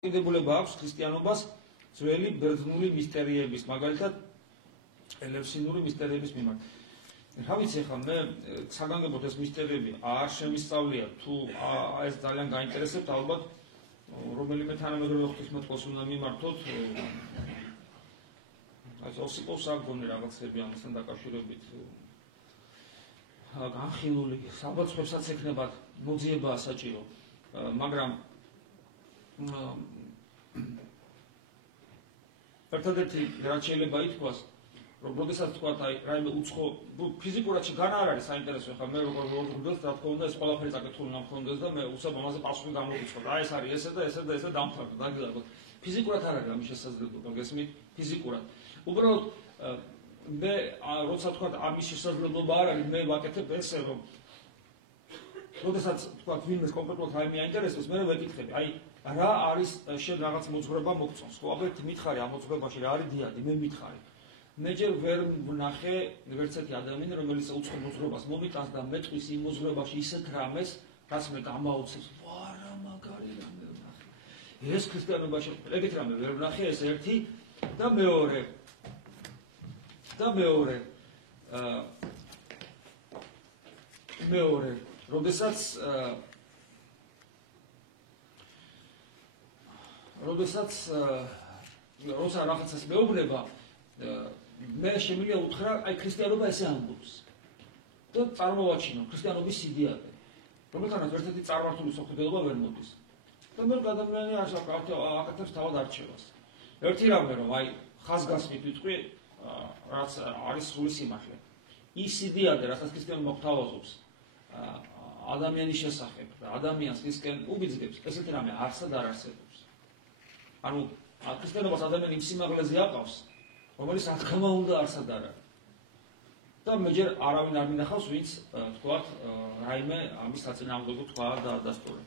კიდებულება აქვს ქრისტიანობას ძველი ბერძნული მისტერიების, მაგალითად ელევსინური მისტერიების მიმართ. რა ვიცი ახლა მე საგანგებოდ ეს მისტერიები არ შემისწავლია, თუ ეს ძალიან გაინტერესებთ, ალბათ რომელიმე თანამედროვე ღვთისმეტყველს უნდა მიმართოთ. აი ოსიპოვს არ გონი რაღაცები ამასთან დაკავშირებით. განხილული საბოძებსაც ექნება მოძიებაა საჭირო, მაგრამ ერთადერთი რაც შეიძლება ითქვას, რომ როდესაც თქვა აი რაიმე უცხო ფიზიკურად შეგანა არ არის საინტერესო, ხა მე როგორ ვგრძელს, რა თქმა უნდა, ეს ყველაფერი წაკითხული უნდა მქონდეს და მე უცებ ამაზე პასუხი გამოვიწყოთ. აი ეს არის ესე და ესე და ესე დამთავრდა, დაგილაგოთ. ფიზიკურად არ არის ამის შესაძლებლობა, გესმით? ფიზიკურად. უბრალოდ მე როცა თქვა ამის შესაძლებლობა არ არის, მე ვაკეთებ ესე, რომ როდესაც თქვა ვინმეს კონკრეტულად რაიმე აინტერესებს, მე ვეკითხები, აი რა არის შენ რაღაც მოძღვრება მოგწონს. ხო, აბა მითხარი ამ მოძღვრებაში რა არის დიადი, მე მითხარი. მე ჯერ ვერ ვნახე ვერც ერთი ადამიანი, რომელიც უცხო მოძღვრებას მომიტანს და მეტყვის იმ მოძღვრებაში ისეთ რამეს, რაც მე გამაუცეს. ვარა მაგარი რამე ვნახე. ეს ქრისტიანობაში ეგეთ რამე ვერ ვნახე, ეს ერთი და მეორე. მეორე, როდესაც როცა რაღაცას მეუბნება, მე შემიძლია უთხრა, აი ქრისტიანობა ესე ამბობს. და წარმოვაჩინო ქრისტიანობის სიდიადე, რომელთანაც ერთ-ერთი წარმართული სოფლმხედველობა ვერ მოდის. და მე ადამიანი აკეთებს თავად არჩევას. ერთი რამე, რომ აი ხაზგასმით ვიტყვი, რაც არის სრული სიმართლე. ის სიდიადე, რასაც ქრისტიანობა გვთავაზობს ადამიანის შესახებ და ადამიანს ისკენ უბიძგებს, ესეთი რამე არსად არ არსებობს. ანუ ქრისტიანობას ადამიანი იმ სიმაღლეზე აყავს, რომელიც რა თქმა უნდა არსად არ არის. და მე ჯერ არავინ არ მინახავს, ვინც თქვათ, რაიმე ამის საწინააღმდეგო თქვა და ადასტურა.